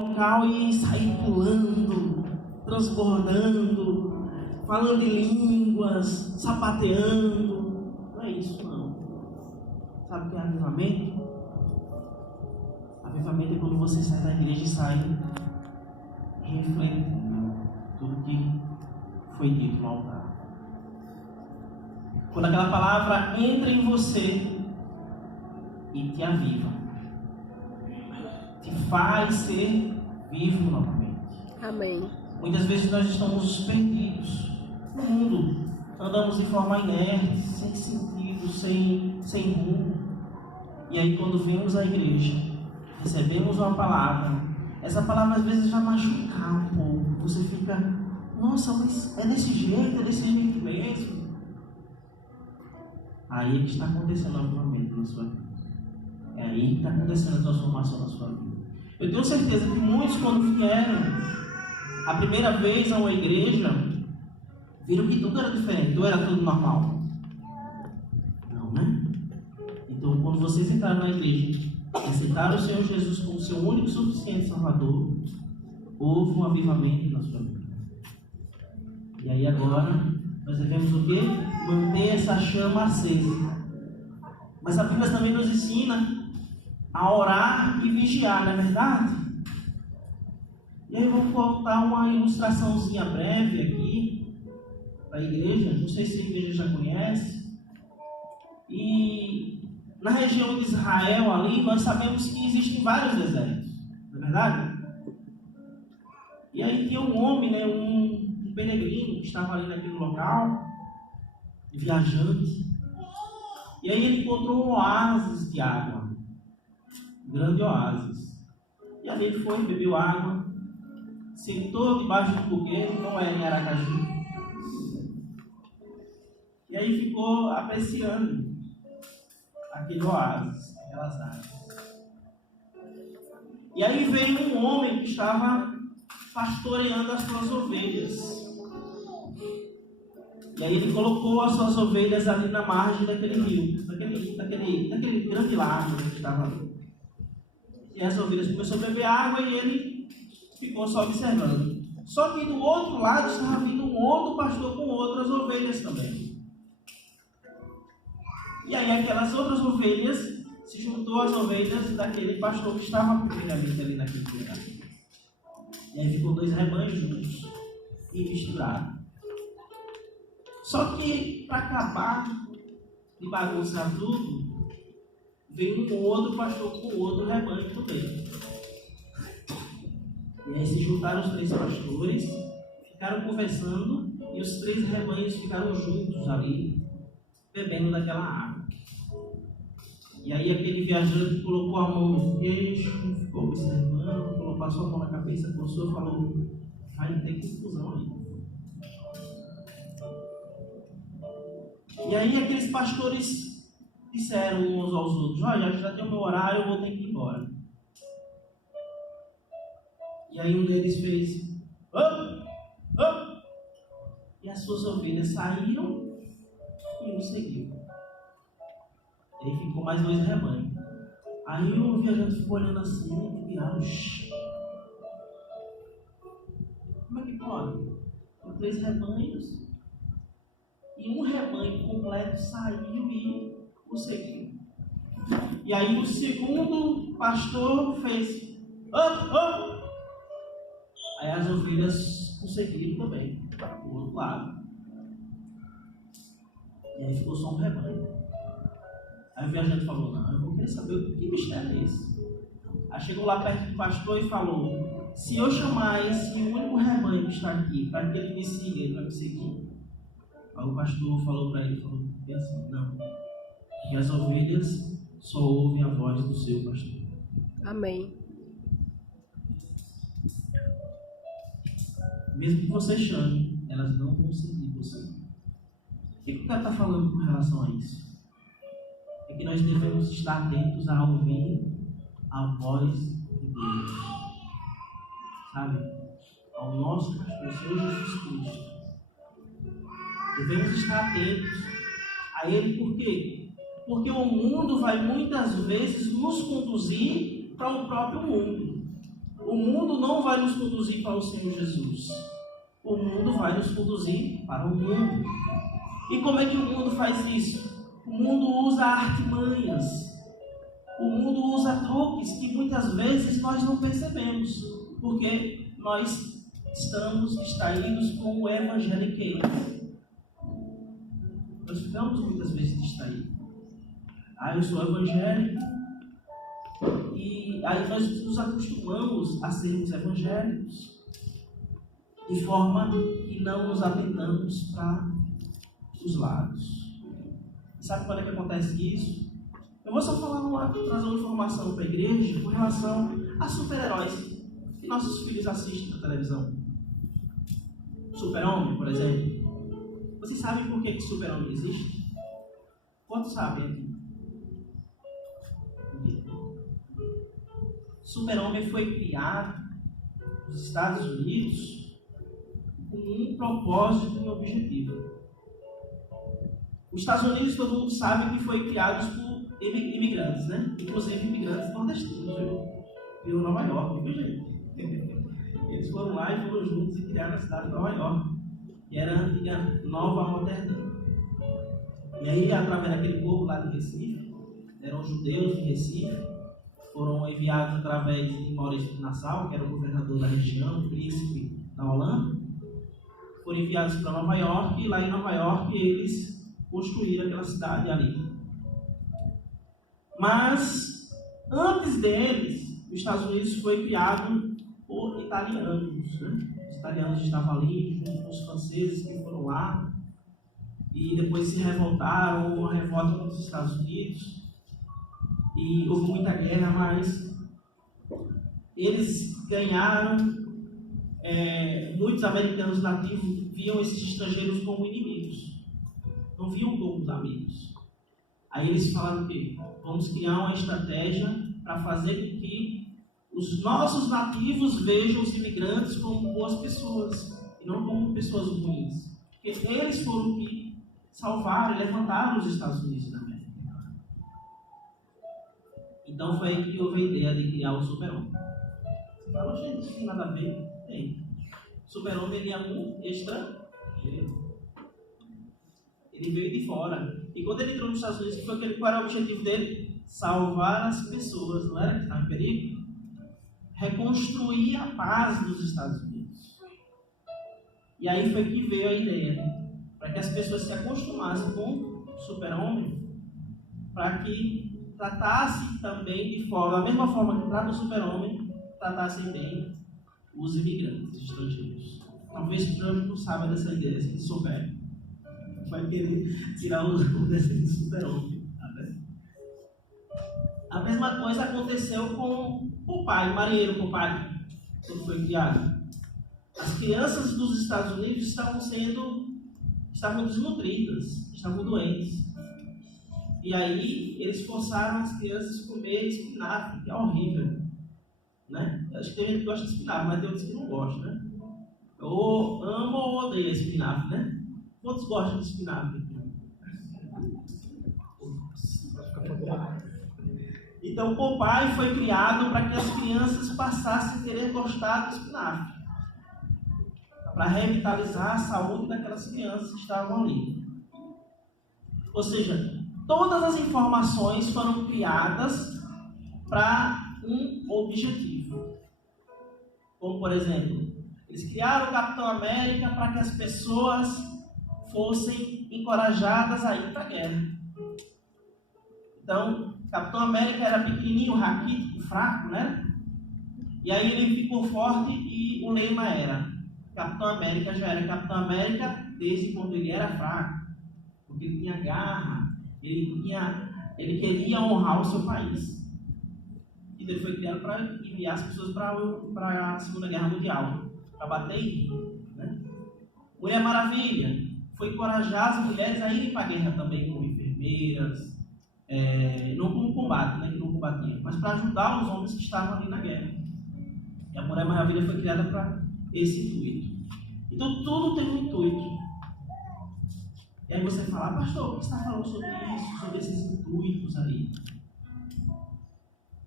local e sair pulando, transbordando, falando em línguas, sapateando. Não é isso, não. Sabe o que é avivamento? Avivamento é quando você sai da igreja e sai refletindo tudo que foi dito no altar. Quando aquela palavra entra em você e te aviva, te faz ser vivo novamente. Amém. Muitas vezes nós estamos perdidos no mundo, andamos de forma inerte, sem sentido, sem rumo. E aí quando vemos a igreja, recebemos uma palavra, essa palavra às vezes vai machucar um pouco. Você fica, nossa, mas é desse jeito mesmo. Aí é que está acontecendo o avivamento na sua vida. É aí que está acontecendo a transformação na sua vida. Eu tenho certeza que muitos, quando vieram a primeira vez a uma igreja, viram que tudo era diferente, ou era tudo normal. Não, né? Então, quando vocês entraram na igreja, aceitaram o Senhor Jesus como seu único e suficiente Salvador, houve um avivamento na sua vida. E aí agora, nós devemos o quê? Manter essa chama acesa. Mas a Bíblia também nos ensina a orar e vigiar, não é verdade? E aí vamos colocar uma ilustraçãozinha breve aqui para a igreja. Não sei se a igreja já conhece. E na região de Israel ali, nós sabemos que existem vários desertos, não é verdade? E aí tinha um homem, né, um peregrino que estava ali naquele local, viajante. E aí ele encontrou um oásis de água, um grande oásis. E ali ele foi, bebeu água, sentou debaixo do coqueiro, não era em Aracaju. E aí ficou apreciando aquele oásis, aquelas águas. E aí veio um homem que estava pastoreando as suas ovelhas. E aí ele colocou as suas ovelhas ali na margem daquele rio, daquele grande lago que estava ali. E as ovelhas começaram a beber água e ele ficou só observando. Só que do outro lado estava vindo um outro pastor com outras ovelhas também. E aí aquelas outras ovelhas se juntou às ovelhas daquele pastor que estava primeiramente ali naquele lugar. E aí ficou dois rebanhos juntos e misturados. Só que, para acabar de bagunçar tudo, veio um outro pastor com outro rebanho também. E aí se juntaram os três pastores, ficaram conversando, e os três rebanhos ficaram juntos ali, bebendo daquela água. E aí aquele viajante colocou a mão no queixo, ficou observando, passou a mão na cabeça, coçou e falou, vai ter confusão aí. E aí aqueles pastores disseram uns aos outros, olha, já tem o meu horário, eu vou ter que ir embora. E aí um deles fez, e as suas ovelhas saíram e o seguiu. E aí ficou mais dois rebanhos. Aí o viajante ficou olhando assim, e viraram, como é que pode? Tem três rebanhos. E um rebanho completo saiu e o seguiu. E aí o segundo pastor fez Aí as ovelhas o seguiram também, do outro lado. E aí ficou só um rebanho. Aí o viajante falou, não, eu vou querer saber que mistério é esse. Aí chegou lá perto do pastor e falou, se eu chamar esse único rebanho que está aqui, para que ele me siga, ele vai me seguir. Aí o pastor falou para ele, falou assim, não, que as ovelhas só ouvem a voz do seu pastor. Amém. Mesmo que você chame, elas não vão seguir você. O que o cara está falando com relação a isso? É que nós devemos estar atentos a ouvir a voz de Deus. Sabe? Ao nosso pastor, Senhor Jesus Cristo. Devemos estar atentos a Ele, por quê? Porque o mundo vai muitas vezes nos conduzir para o próprio mundo. O O mundo não vai nos conduzir para o Senhor Jesus. O mundo vai nos conduzir para o mundo. E como é que o mundo faz isso? O mundo usa artimanhas. O mundo usa truques que muitas vezes nós não percebemos, porque nós estamos distraídos com o evangeliquez. Nós ficamos muitas vezes distraídos. Eu sou evangélico, e aí nós nos acostumamos a sermos evangélicos, de forma que não nos atentamos para os lados. E sabe quando é que acontece isso? Eu vou só trazer uma informação para a igreja com relação a super-heróis que nossos filhos assistem na televisão. Super-Homem, por exemplo. Vocês sabem por que Super-Homem existe? Quantos sabem aqui? Super-Homem foi criado nos Estados Unidos com um propósito e um objetivo. Os Estados Unidos, todo mundo sabe que foi criado por imigrantes, né? Inclusive imigrantes nordestinos, viu? Em Nova York, viu, gente? Eles foram lá e foram juntos e criaram a cidade de Nova York, que era a antiga Nova Amsterdã. E aí, através daquele povo lá de Recife, eram judeus de Recife, foram enviados através de Maurício de Nassau, que era o governador da região, o príncipe da Holanda, foram enviados para Nova York, e lá em Nova York eles construíram aquela cidade ali. Mas, antes deles, os Estados Unidos foi criado por italianos, né? Os italianos estavam ali, junto com os franceses que foram lá, e depois se revoltaram, houve uma revolta contra os Estados Unidos, e houve muita guerra, mas eles ganharam. Muitos americanos nativos viam esses estrangeiros como inimigos, não viam como amigos. Aí eles falaram o quê? Vamos criar uma estratégia para fazer com que os nossos nativos vejam os imigrantes como boas pessoas e não como pessoas ruins, porque eles foram que salvaram e levantaram os Estados Unidos da América. Então foi aí que houve a ideia de criar o Super-Homem. Você fala, gente, isso não tem nada a ver? Tem. O Super-Homem, ele é um estrangeiro. Ele veio de fora. E quando ele entrou nos Estados Unidos, qual era o objetivo dele? Salvar as pessoas, não era que estava em perigo? Reconstruir a paz dos Estados Unidos. E aí foi que veio a ideia, para que as pessoas se acostumassem com o Super-Homem, para que tratassem também de forma, da mesma forma que trata o Super-Homem, tratassem bem os imigrantes estrangeiros. Talvez o Trump não saiba dessa ideia, se ele souber, vai querer tirar o desenho do Super-Homem. A mesma coisa aconteceu com o pai, o marinheiro Popeye, quando foi criado. As crianças dos Estados Unidos estavam desnutridas, estavam doentes. E aí eles forçaram as crianças a comer espinafre, que é horrível, né? Acho que tem gente que gosta de espinafre, mas tem outros que não gostam, né? Ou amo ou odeio espinafre, né? Quantos gostam de espinafre? Então o Popeye foi criado para que as crianças passassem a querer gostar do espinafre, para revitalizar a saúde daquelas crianças que estavam ali. Ou seja, todas as informações foram criadas para um objetivo. Como, por exemplo, eles criaram o Capitão América para que as pessoas fossem encorajadas a ir para a guerra. Então, Capitão América era pequenininho, raquítico, fraco, né? E aí ele ficou forte e o lema era: Capitão América já era Capitão América desde quando ele era fraco, porque ele tinha garra, ele queria honrar o seu país. E ele foi criado para enviar as pessoas para a Segunda Guerra Mundial, para bater em Hitler, né? Mulher Maravilha foi encorajar as mulheres a irem para a guerra também, como enfermeiras, não como combate, né, que não combatiam, mas para ajudar os homens que estavam ali na guerra. E a Mulher Maravilha foi criada para esse intuito. Então tudo tem um intuito. E aí você fala: pastor, o que você está falando sobre isso, sobre esses intuitos aí?